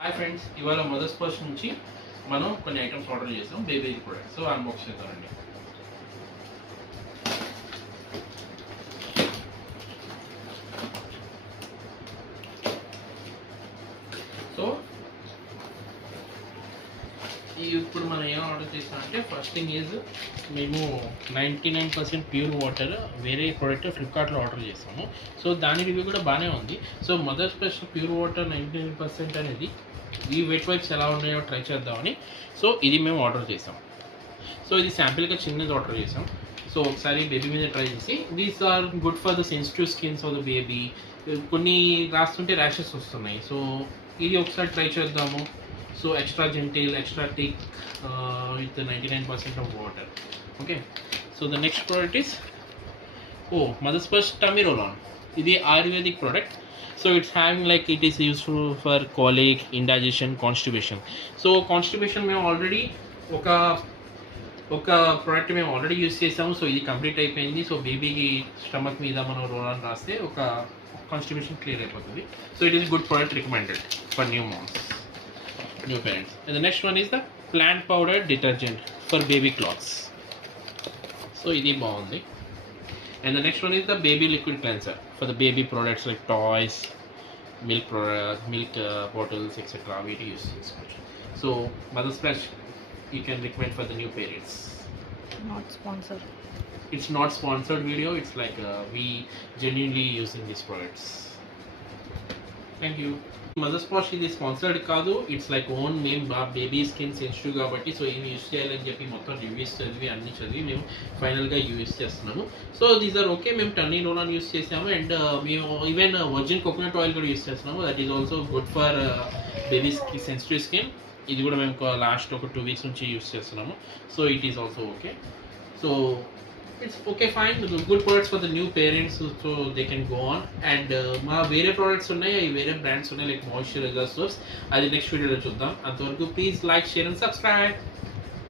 Hi friends, ఇవాళ mothers purse నుంచి మనం కొన్ని ఐటమ్స్ ఆర్డర్ చేసాం బేబీ ప్రొడక్ట్స్. సో అన్బాక్స్ చేద్దామండి. సో ఇప్పుడు మనం ఏం ఆర్డర్ చేసామంటే ఫస్ట్ థింగ్ ఈజ్ మేము 99% ప్యూర్ వాటర్ వేరే ప్రోడక్ట్ ఫ్లిప్కార్ట్లో ఆర్డర్ చేసాము. సో దాని రివ్యూ కూడా బాగానే ఉంది. So Mother Sparsh pure water 99% అనేది ఈ వెట్ వైప్స్ ఎలా ఉన్నాయో ట్రై చేద్దామని సో ఇది మేము ఆర్డర్ చేసాం. సో ఇది శాంపిల్గా చిన్నది ఆర్డర్ చేసాం. సో ఒకసారి బేబీ మీద ట్రై చేసి these are good for the sensitive skins of the baby. కొన్ని రాస్తుంటే ర్యాషెస్ వస్తున్నాయి. సో ఇది ఒకసారి ట్రై చేద్దాము. So extra gentle, extra thick with 99% of water. Okay, so the next product is Mother Sparsh tummy roll on. ఇది ayurvedic product. So it's having like it is useful for colic, indigestion, constipation. So constipation మేము already ఒక product మేము already use చేసాము. So ఇది complete అయిపోయింది. So బేబీకి stomach మీద మనం రోల్ ఆన్ రాస్తే ఒక కాన్స్టిపేషన్ క్లియర్ అయిపోతుంది. So it is good product, recommended for new moms, new parents. And the next one is the plant powder detergent for baby clothes. So ఇది బాగుంది. And the next one is the baby liquid cleanser for the baby products like toys, milk bottles, etc. We use this much. So Mother Splash, you can recommend for the new parents. Not sponsored. It's not sponsored video. It's like we genuinely using these products. Thank you. Mother Sparsh ఇది sponsored కాదు. It's like own మేము baby skin sensitive కాబట్టి so ఏమి use చేయాలని చెప్పి మొత్తం రివ్యూస్ చదివి అన్ని చదివి మేము ఫైనల్గా యూస్ చేస్తున్నాము. So these are okay. మేము టన్నీ రోల్ ఆన్ యూస్ చేసాము అండ్ మేము ఈవెన్ వర్జిన్ కోకోనట్ ఆయిల్ కూడా యూస్ చేస్తున్నాము. That is also good for baby sensitive skin. ఇది కూడా మేము లాస్ట్ ఒక 2 weeks నుంచి యూస్ చేస్తున్నాము. So it is also okay. So it's okay, fine, good products for the new parents so they can go on. And మా వేరే ప్రోడక్ట్స్ ఉన్నాయి, అవి వేరే బ్రాండ్స్ ఉన్నాయి లైక్ మాయిశ్చరైజర్ సోప్స్. అది నెక్స్ట్ వీడియోలో చూద్దాం. అంతవరకు please like, share and subscribe.